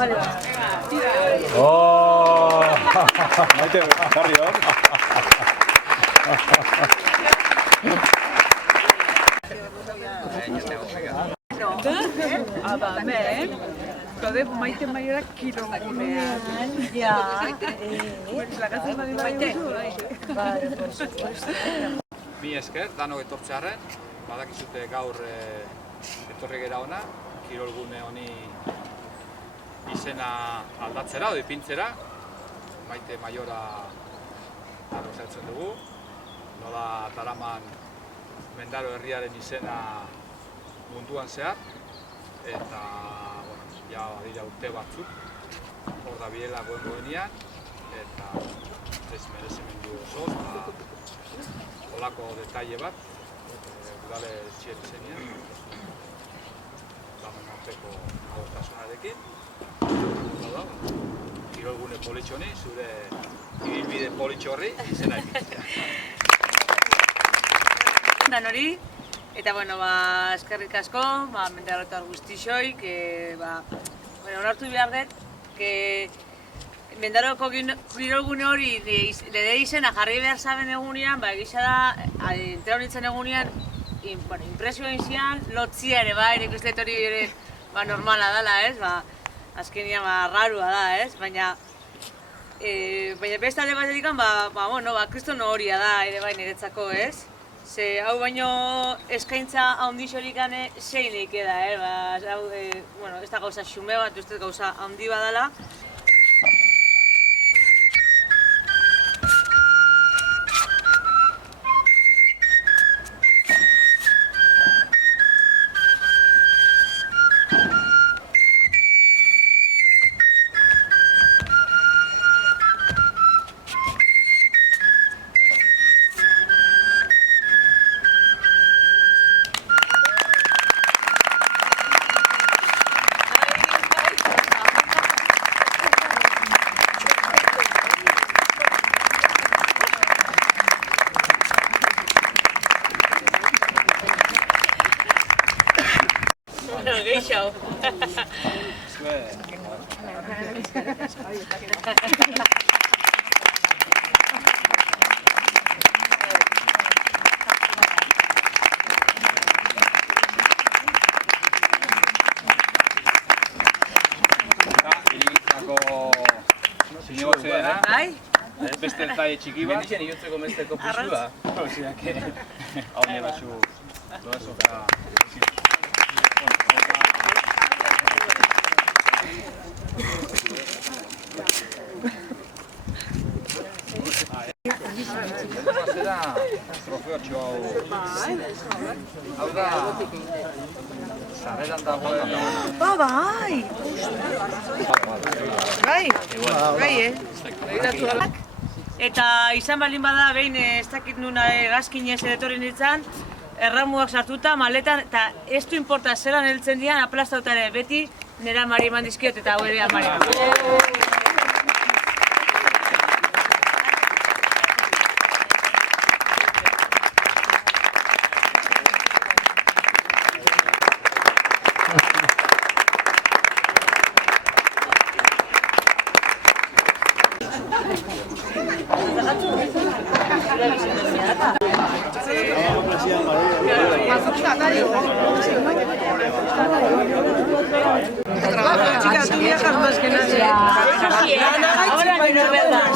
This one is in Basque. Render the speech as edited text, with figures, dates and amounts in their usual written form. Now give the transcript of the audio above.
Maite, jarri hor. Hemen, gaude Maite Maiorak kirogunean. Ja, Lagatzen badi Maite. Mi esker, danok etortzearen, badakizute gaur etorri gera ona, kirolgune honi izena aldatzera, edo ipintzera, Maite Maiora arrozatzen dugu, nola daraman Mendaro herriaren izena munduan zehar, eta, ja badira urte batzuk, hor da biela goenean, eta ez merezimendu osoz, holako detaile bat, udale txien izenean, damen arteko adostasunarekin. Kirolgune politxo honi, zure ibilbide politxo horri izena egitea. danori, eta bueno, eskerrik asko, Mendarotar guztixoik, onartu behar dut, Mendaroko kirolgune hori lede izena jarri behar zaben egunean, egisa da, entera honitzen egunean, impresioa izian, lotzia ere, ere ikusteet hori ere normala dela, ez? Azkenian rarua da, ez? Baina beste alde batetik, kriston horia da ere bai niretzako, ez? Ze hau baino eskaintza handixorik zeinik da, ez da gauza xume bat, uste gauza handi badala. Geixo. Beste eltaie txiki bat. Benditzen iotzeko mesteko puzua. Oseak, hau nebazu, doazoka. Zera trofeotxo hau da zarreran dagoen Eta izan balin bada behin ez dakit nuna gazkinez etorri nintzen, erramuak sartuta, maletan, eta ez du inporta zelan heltzen dian, aplastauta ere beti nera mari eman dizkiot eta hau ere amari eman. Chicas, tú viajas más que nadie. Eso sí, ahora que no es verdad.